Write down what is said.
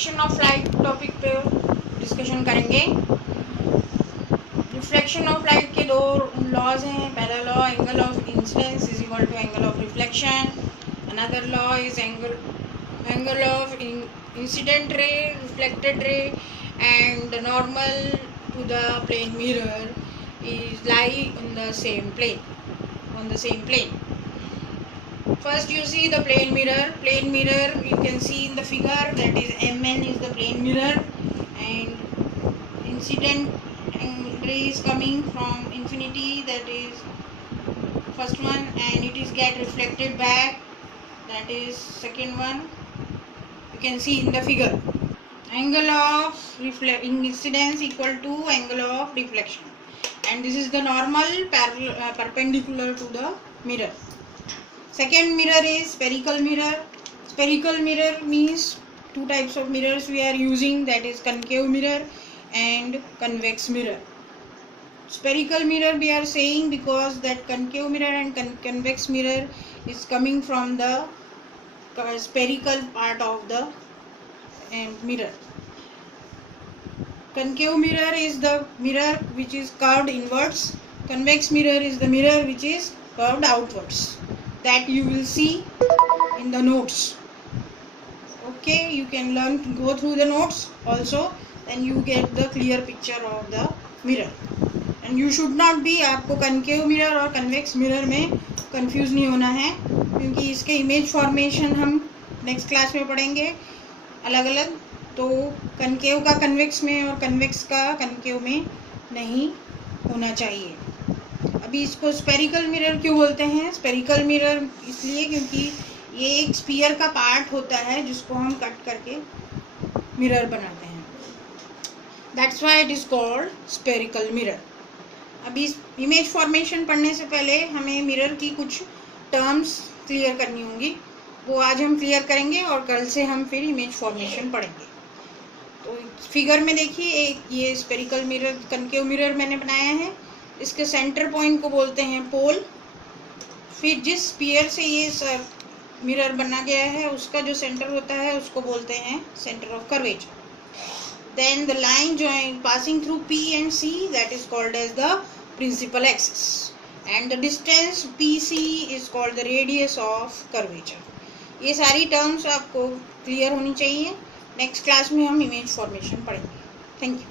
Reflection of light topic पे discussion करेंगे। Reflection of light के दो लॉज हैं। पहला law angle of incidence is equal to angle of reflection. Another law is angle of incident ray, reflected ray and normal to the plane mirror is lie on the same plane. First you see the plane mirror you can see in the figure, that is Mn is the plane mirror and incident ray is coming from infinity, that is first one, and it is get reflected back, that is second one. You can see in the figure angle of incidence equal to angle of reflection, and this is the normal perpendicular to the mirror. Second mirror is spherical mirror. Spherical mirror means two types of mirrors we are using, that is concave mirror and convex mirror. Spherical mirror we are saying because that concave mirror and convex mirror is coming from the spherical part of the mirror. Concave mirror is the mirror which is curved inwards. Convex mirror is the mirror which is curved outwards. That you will see in the notes. Okay, you can go through the notes also, then you get the clear picture of the mirror. And you should not be, आपको concave mirror और convex mirror में confuse नहीं होना है, क्योंकि इसके image formation हम next class में पढ़ेंगे अलग अलग। तो कनकेव का कन्वेक्स में और कन्वेक्स का कनकेव में नहीं होना चाहिए। अभी इसको स्पेरिकल मिरर क्यों बोलते हैं? स्पेरिकल मिरर इसलिए क्योंकि ये एक स्फीयर का पार्ट होता है जिसको हम कट करके मिरर बनाते हैं। That's why it is called spherical mirror. अभी इमेज फॉर्मेशन पढ़ने से पहले हमें मिरर की कुछ टर्म्स क्लियर करनी होंगी, वो आज हम क्लियर करेंगे और कल से हम फिर इमेज फॉर्मेशन पढ़ेंगे। तो फिगर में देखिए, एक ये स्पेरिकल मिरर कनकेव मिरर मैंने बनाया है। इसके सेंटर पॉइंट को बोलते हैं पोल। फिर जिस स्फीयर से ये मिरर बना गया है उसका जो सेंटर होता है उसको बोलते हैं centre of curvature. Then the line joint passing through P and C, that is called as the principal axis, and the distance PC is called the radius of curvature. ये सारी टर्म्स आपको क्लियर होनी चाहिए। नेक्स्ट क्लास में हम image formation पढ़ेंगे। Thank you.